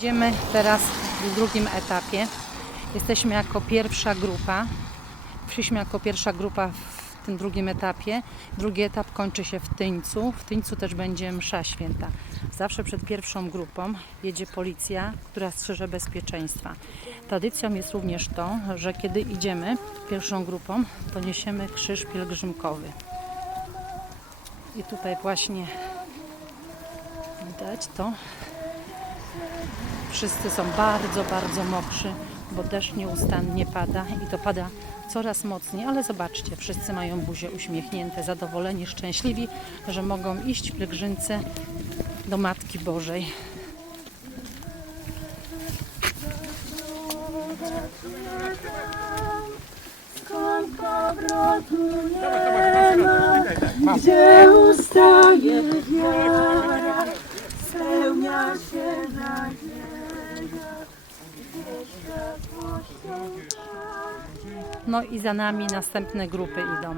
Idziemy teraz w drugim etapie. Jesteśmy jako pierwsza grupa. Przyszliśmy jako pierwsza grupa w tym drugim etapie. Drugi etap kończy się w Tyńcu. W Tyńcu też będzie msza święta. Zawsze przed pierwszą grupą jedzie policja, która strzeże bezpieczeństwa. Tradycją jest również to, że kiedy idziemy pierwszą grupą, to niesiemy krzyż pielgrzymkowy. I tutaj właśnie widać to. Wszyscy są bardzo, bardzo mokrzy, bo deszcz nieustannie pada i to pada coraz mocniej, ale zobaczcie, wszyscy mają buzie uśmiechnięte, zadowoleni, szczęśliwi, że mogą iść w pielgrzymce do Matki Bożej. Gdzie ustaje wiara, No i za nami następne grupy idą.